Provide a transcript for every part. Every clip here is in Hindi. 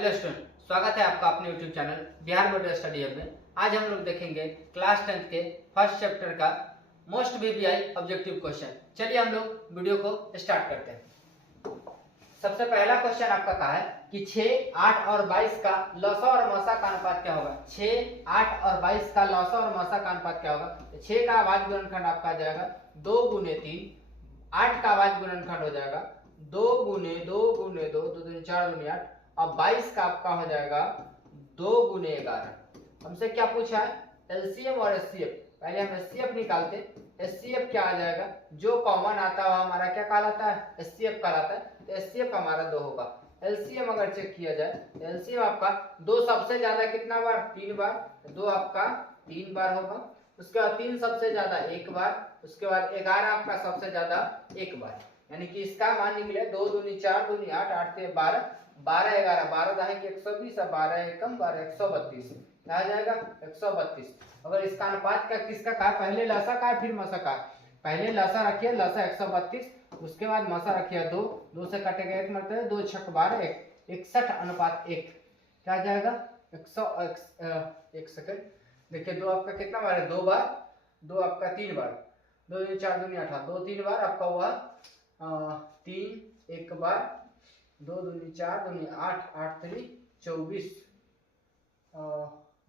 हेलो स्टूडेंट, स्वागत है आपका अपने YouTube channel Bihar board study hub में। आज हम लोग देखेंगे क्लास 10th के फर्स्ट चैप्टर का मोस्ट वीवीआई ऑब्जेक्टिव क्वेश्चन। चलिए हम लोग वीडियो को स्टार्ट करते हैं। सबसे पहला क्वेश्चन आपका कहा है कि 6, 8 और 22 का लसा और मसा का अनुपात क्या होगा। 6, 8 और 22 का लसा और मसा का अनुपात क्या होगा। 6 का अभाज्य गुणनखंड आपका आ जाएगा 2 गुने 3, 8 का अभाज्य गुणनखंड हो जाएगा 2 गुने 2 गुने 2, 2 दूनी 4 दूनी 8। अब 22 का आपका हो जाएगा 2 गुने 11। हमसे क्या पूछा है, एलसीएम और एचसीएफ। पहले हम एचसीएफ निकालते। एचसीएफ क्या आ जाएगा, जो कॉमन आता है हमारा क्या कहलाता है, एचसीएफ कहलाता है। तो एचसीएफ हमारा 2 होगा। एलसीएम अगर चेक किया जाए तो एलसीएम आपका 2 सबसे ज्यादा कितना बार, 3 बार। 2 आपका 3 बार होगा। उसके बाद 3 सबसे ज्यादा 1 बार। उसके बाद 11 आपका सबसे ज्यादा 1 बार। यानी कि इसका मान निकले 2 दूनी 4 दूनी 8, 8 से 12, 12 11, 12 दाहे की 120, 12 एकम 12, 132। क्या आ जाएगा 132। अगर इसका अनुपात का किसका कहा, पहले लसा का फिर मसा का। पहले लसा रखिए, लसा 132, उसके बाद मसा रखिए 2, 2 से कटेगा 1 मरते 2 6 12, 61 अनुपात 1। क्या आ जाएगा 1 सेकंड देखिए, 2 आपका कितना बार है, 2 बार। 2 आपका 3 बार, 2 4 दूनी 8, 2 3 बार आपका हुआ 3 1 बार, 2 दूनी 4 दूनी 8, 8 3 24,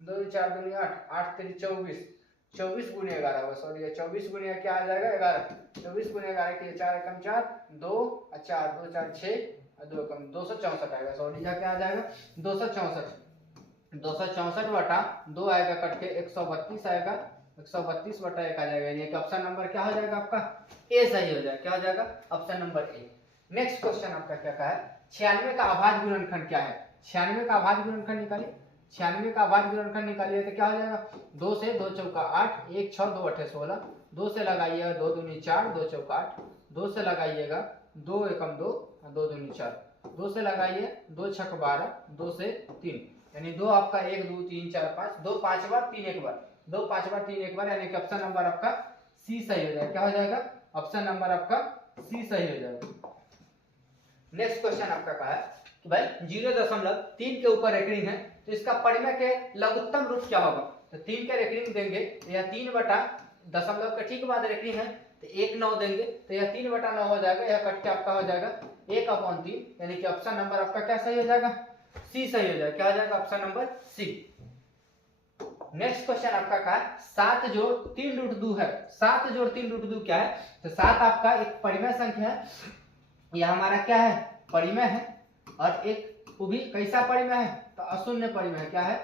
2 4 दूनी 8, 8 3 24, 24 गुने 11 होगा। सॉरी 24 गुने क्या आ जाएगा 11। 24 गुने 11 के 4 एकम 4, 2 4 2 4 6 2 एकम 264 आएगा। सॉरी क्या आ जाएगा 264। 264 बटा 2 आएगा, कट के 132 आएगा। 132 बटा 1 आ जाएगा। ये ऑप्शन नंबर क्या हो जाएगा आपका, ए सही हो जाएगा। क्या हो जाएगा option number A. Next question आपका क्या कहा है, 96 का अभाज्य गुणनखंड क्या है। 96 का अभाज्य गुणनखंड निकालिए। 96 का अभाज्य गुणनखंड निकालिए तो क्या हो जाएगा, 2 से 2 चौका 8, 1 6 2 8 16, 2 से लगाइएगा 2 दूनी 4, 2 चौका 8, 2 से लगाइएगा 2 एकम 2, 2 दूनी 4, 2 से लगाइए 2 छक 12, 2 से 3, यानी 2 आपका 1 2 3 4 5, 2 5 बार 3 1 बार, 2 5 बार 3 1 बार, यानी कि ऑप्शन नंबर आपका सी सही हो जाएगा। क्या हो जाएगा ऑप्शन नंबर आपका सी सही हो जाएगा। नेक्स्ट क्वेश्चन आपका कहा है कि भाई 0.3 के ऊपर रेकरिंग है, तो इसका परिमेय के लघुत्तम रूट क्या होगा। तो 3 के रेकरिंग देंगे तो यह 3 बटा दशमलव के ठीक बाद रेकरिंग है तो 1 9 देंगे तो यह 3 बटा 9 हो जाएगा। यह कट के आपका हो जाएगा 1/3, यानी कि ऑप्शन नंबर आपका क्या सही हो जाएगा, सी सही हो जाएगा। क्या हो जाएगा option number C. Next question आपका कहा है 7 जोड़ 3 रूट 2 है। 7 जोड़ 3 रूट 2 क्या है, तो 7 आपका एक परिमेय संख्या है। यह हमारा क्या है, परिमेय है। और एक वो भी कैसा परिमेय है, तो अशून्य परिमेय है। क्या है,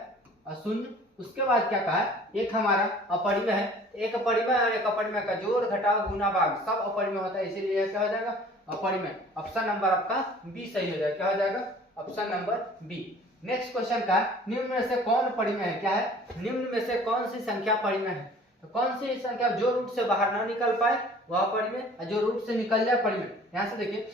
अशून्य। उसके बाद क्या कहा है, एक हमारा अपरिमेय है। एक परिमेय और एक अपरिमेय का जोड़ घटाव गुना भाग सब अपरिमेय होता है, इसीलिए क्या हो जाएगा अपरिमेय। ऑप्शन नंबर आपका बी सही हो जाएगा। क्या हो जाएगा option number B. Next question का निम्न में से कौन परिमेय है। क्या है, निम्न में से कौन सी संख्या परिमेय है। तो कौन सी संख्या जो रूट से बाहर ना निकल पाए वह परिमेय, और जो रूट से निकल जाए परिमेय। यहाँ से देखिए,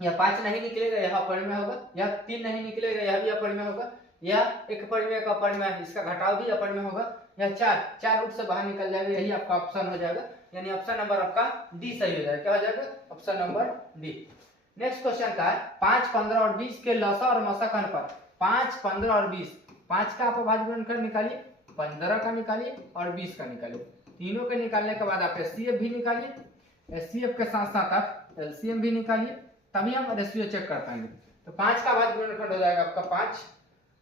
यह 5 नहीं निकलेगा, यह अपरिमेय होगा। यह 3 नहीं निकलेगा, यह भी अपरिमेय होगा। यह एक परिमेय का परिमेय, इसका घटाव भी अपरिमेय होगा। यह 4 रूट से बाहर निकल जाएगा, यही आपका ऑप्शन हो जाएगा। यानी ऑप्शन नंबर आपका डी सही हो जाएगा। क्या हो जाएगा option number D. Next question का है 5, 15 और 20 के लसा और मसा का अनुपात। 5, 15 और 20, 5 का आप अभाज्य गुणनखंड निकालिए, 15 का निकालिए और 20 का निकालिए। तीनों के निकालने के बाद आप एचसीएफ भी निकालिए, एचसीएफ के साथ साथ आप एलसीएम भी निकालिए, तभी हम रेशियो चेक कर पाएंगे। तो 5 का अभाज्य गुणनखंड हो जाएगा आपका 5,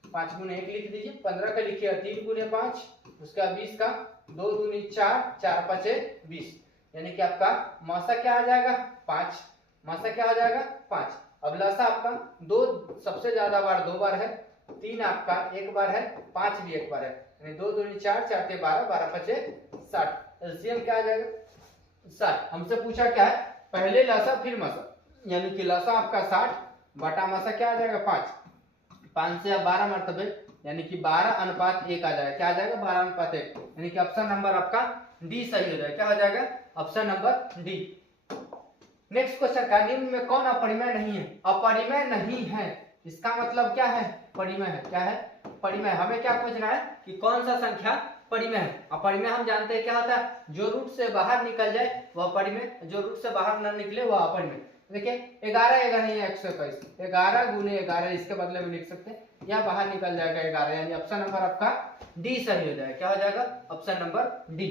5 गुने 1 लिख दीजिए, 15 का लिखिए 3 गुने 5, उसका 20 का 2 दूनी 4, 4 5 20, यानी कि आपका मसा क्या आ जाएगा 5, मसा क्या हो जाएगा 5। अब लसा आपका 2 सबसे ज्यादा बार 2 बार है, 3 आपका 1 बार है, 5 भी 1 बार है, यानी 2 दूनी 4, 4 ते 12, 12 5 60। एलसीएम क्या आ जाएगा 60। हमसे पूछा क्या है, पहले लसा फिर मसा, यानी कि लसा आपका 60 बटा मसा क्या आ जाएगा 5, 5 से 12 मरतबे, यानी कि 12 अनुपात 1 आ जाएगा। क्या आ जाएगा 12 अनुपात 1, यानी कि ऑप्शन नंबर आपका डी सही हो जाएगा। क्या हो जाएगा option number D. Next question का निम्न में कौन अपरिमेय नहीं है। अपरिमेय नहीं है, इसका मतलब क्या है, परिमेय है। क्या है परिमेय। हमें क्या पूछना है कि कौन सा संख्या परिमेय है। अपरिमेय हम जानते हैं क्या होता है, जो रूट से बाहर निकल जाए वह परिमेय, जो रूट से बाहर न निकले वह अपरिमेय। देखिए 11 11 नहीं है 121, 11 गुने 11 इसके बदले में लिख सकते हैं, या बाहर निकल जाएगा 11, यानी ऑप्शन नंबर आपका डी सही हो जाएगा। क्या हो जाएगा? Option number D.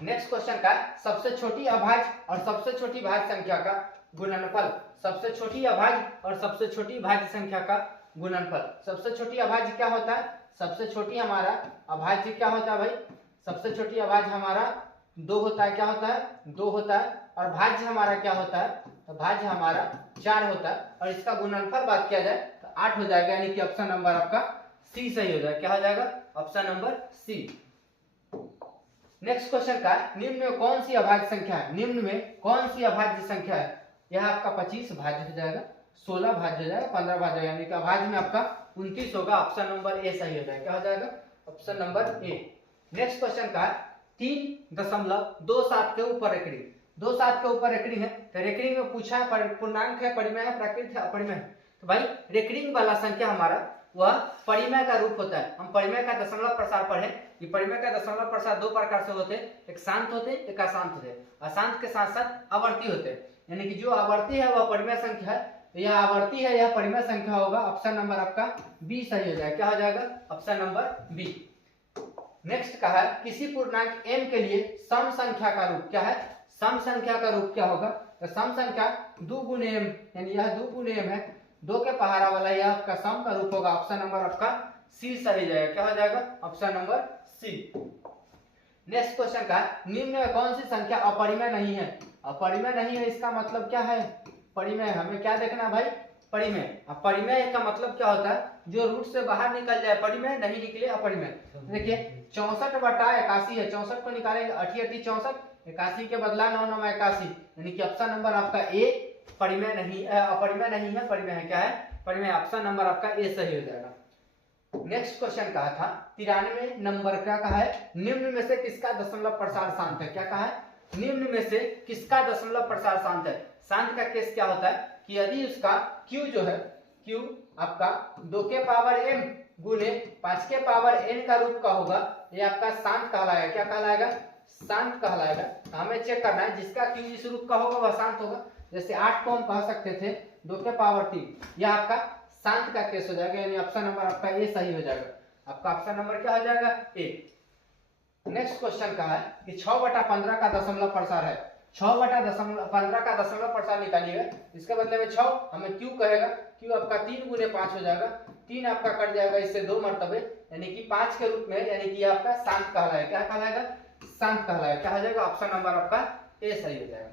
Next question का सबसे छोटी अभाज्य और सबसे छोटी भाज्य संख्या का गुणनफल। सबसे छोटी अभाज्य और सबसे छोटी भाज्य संख्या का गुणनफल। सबसे छोटी अभाज्य क्या होता है? सबसे छोटी हमारा अभाज्य क्या होता है भाई? सबसे छोटी अभाज्य हमारा 2 होता है। क्या होता है? 2 होता है। और भाज्य हमारा क्या होता है? तो भाज्य हमारा 4 होता है। और इसका गुणनफल बात किया जाए तो 8 हो जाएगा, यानी कि ऑप्शन नंबर आपका सी सही हो जाएगा। क्या हो जाएगा? Option number C. Next question का निम्न में कौन सी अभाज्य संख्या है? निम्न में कौन सी अभाज्य संख्या है? यह आपका 25 भाज्य हो जाएगा, 16 भाज्य हो जाएगा, 15 भाज्य हो जाएगा, यानी कि अभाज्य में आपका 29 होगा। ऑप्शन नंबर ए सही हो जाएगा। क्या हो जाएगा? Option number A. Next question का 3.27 के ऊपर रेकरिंग। 27 के ऊपर रेकरिंग है, तो रेकरिंग में पूछा है पूर्णांक है, परिमेय है, प्राकृत है, अपरिमेय है। तो भाई रेकरिंग वाला संख्या हमारा वह परिमेय का रूप होता है। हम परिमेय का दशमलव प्रसार पढ़े कि परिमेय का दशमलव प्रसार 2 प्रकार से होते हैं, एक शांत होते हैं, एक अशांत होते हैं। अशांत के साथ साथ आवर्ती होते हैं, यानी कि जो आवर्ती है वह परिमेय संख्या है, तो यह आवर्ती है, यह परिमेय संख्या होगा। ऑप्शन नंबर आपका बी सही हो जाएगा। क्या हो जाएगा? Option number B. नेक्स्ट का है किसी पूर्णांक m के लिए सम संख्या का रूप क्या है? सम संख्या का रूप क्या होगा? तो सम संख्या 2 गुने m, यानी यह 2 गुने m है, 2 के पहाड़ा वाला यह आपका सम का रूप होगा। ऑप्शन नंबर आपका सी सही जाएगा। क्या हो जाएगा? Option number C. Next question का निम्न में कौन सी संख्या अपरिमेय नहीं है? अपरिमेय नहीं है इसका मतलब क्या है? परिमेय। हमें क्या देखना भाई? परिमेय। अब परिमेय का मतलब क्या होता है? जो रूट से बाहर निकल जाए परिमेय, नहीं निकले अपरिमेय। देखिए 64/81 है, 64 को निकालेंगे 8 8 64, 81 के बदला 9 9 81, यानी कि ऑप्शन नंबर आपका ए परिमेय नहीं, अपरिमेय नहीं है, परिमेय है। क्या है? परिमेय। ऑप्शन नंबर आपका ए सही हो जाएगा। नेक्स्ट क्वेश्चन कहा था 93 नंबर क्या कहा है? निम्न में से किसका दशमलव प्रसार शांत है? क्या कहा है? निम्न में से किसका दशमलव प्रसार शांत है? शांत का केस क्या होता है कि यदि उसका q जो है, q आपका 2 के पावर m गुने 5 के पावर n का रूप का होगा, ये आपका शांत कहलाएगा। क्या कहलाएगा? शांत कहलाएगा। हमें चेक करना है जिसका q इस रूप का होगा वह शांत होगा। जैसे 8 को हम कह सकते थे 2 के पावर 3, यह आपका शांत का केस हो जाएगा, यानी ऑप्शन नंबर आपका ए सही हो जाएगा। आपका ऑप्शन नंबर क्या हो जाएगा? ए। नेक्स्ट क्वेश्चन का है कि 6/15 का दशमलव प्रसार है। 6/15 का दशमलव प्रसार निकालिएगा, इसके बदले में 6 हमें क्यू कहेगा। क्यू आपका 3 गुने 5 हो जाएगा, 3 आपका कट जाएगा इससे 2 मरतबे, यानी कि 5 के रूप में, यानी कि आपका शांत कहलाएगा। क्या कहलाएगा? शांत कहलाएगा। क्या हो जाएगा? ऑप्शन नंबर आपका ए सही हो जाएगा।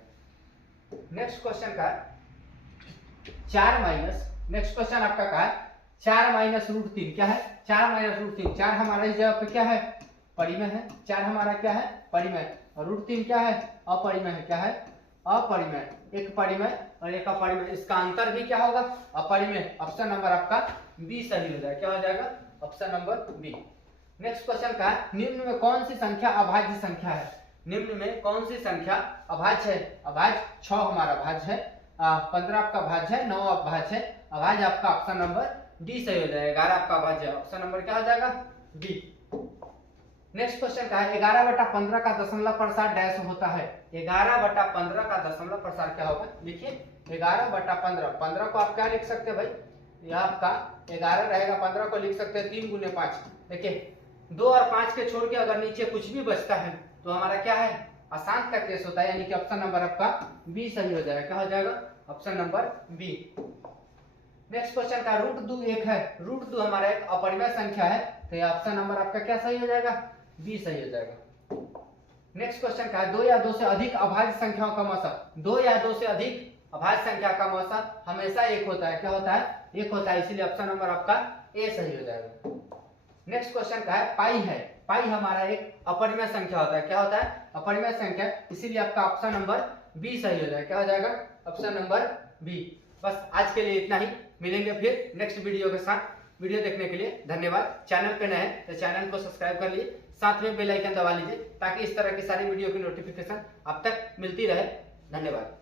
नेक्स्ट क्वेश्चन का 4 माइनस, नेक्स्ट क्वेश्चन आपका क्या है? 4 माइनस √3 क्या है? 4 माइनस √3, 4 हमारा इस जगह पे क्या है? परिमेय है। 4 हमारा क्या है? परिमेय। और √3 क्या है? अपरिमेय है। क्या है? अपरिमेय। एक परिमेय और एक अपरिमेय, इसका अंतर भी क्या होगा? अपरिमेय। ऑप्शन नंबर आपका बी सही हो जाएगा। क्या हो जाएगा? Option number B. Next question का है निम्न में कौन सी संख्या अभाज्य संख्या है? निम्न में कौन सी संख्या अभाज्य है? अभाज्य 6 हमारा भाज्य है, 15 आपका भाज्य है, 9 अभाज्य है। अभाज्य आपका ऑप्शन नंबर डी सही हो जाएगा। 11 आपका भाज्य है। ऑप्शन नंबर क्या हो जाएगा? डी। नेक्स्ट क्वेश्चन का है 11/15 का दशमलव प्रसार डैश होता है। 11/15 का दशमलव प्रसार क्या होगा? देखिए 11/15, 15 को आप क्या लिख सकते हैं भाई? यह आपका 11 रहेगा, 15 को लिख सकते हैं 3 गुने 5। देखिए 2 और 5 के छोड़ के अगर नीचे कुछ भी बचता है तो हमारा क्या है? अशांत का केस होता है, यानी कि ऑप्शन नंबर आपका बी सही हो जाएगा। क्या हो जाएगा? Option number B. Next question का √2 1 है। √2 हमारा एक अपरिमेय संख्या है, तो ये ऑप्शन नंबर आपका क्या सही हो जाएगा? बी सही हो जाएगा। नेक्स्ट क्वेश्चन का 2 या 2 से अधिक अभाज्य संख्याओं का मौसा। 2 या 2 से अधिक अभाज्य संख्या का मौसा हमेशा 1 होता है। क्या होता है? 1 होता है, इसीलिए ऑप्शन नंबर आपका ए सही हो जाएगा। नेक्स्ट क्वेश्चन का है पाई है। पाई हमारा एक अपरिमेय संख्या होता है। क्या होता है? अपरिमेय संख्या, इसीलिए आपका ऑप्शन नंबर बी सही हो जाएगा। क्या हो जाएगा? Option number B. बस आज के लिए इतना ही, मिलेंगे फिर नेक्स्ट वीडियो के साथ। वीडियो देखने के लिए धन्यवाद। चैनल पे नए हैं तो चैनल को सब्सक्राइब कर लीजिए, साथ में बेल आइकन दबा लीजिए ताकि इस तरह की सारी वीडियो की नोटिफिकेशन आप तक मिलती रहे। धन्यवाद।